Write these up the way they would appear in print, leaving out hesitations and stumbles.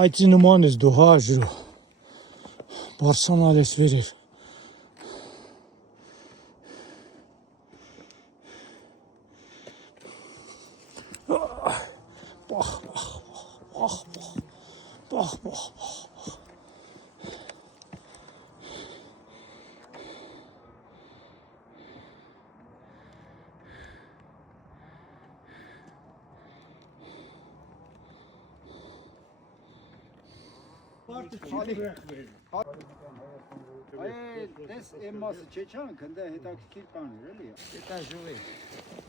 Այդի նման ես դու, հա, ջրո, բարսանալ ես վերև։ Բախ։ Դες եմասը չէ չան, կնդե հետաքրքիր բան էր էլի։ Դա ժողի։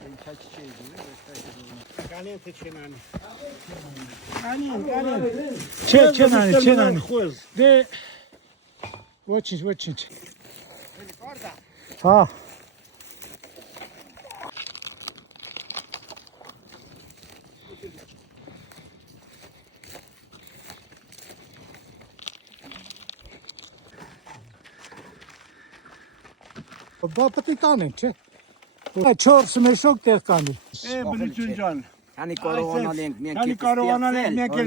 Ինչա չի ջուրի, դա ժողի։ Կանեն թե չենանի։ Կանեն։ Չենանի։ Դե ոչինչ։ Հա։ Բա պետք է կանենք, չէ՞։ 4 մեշոկ տեղ կանի։ Բնություն ջան։ Քանի կարողանալ ենք մենք։ Քանի կարողանալ ենք մենք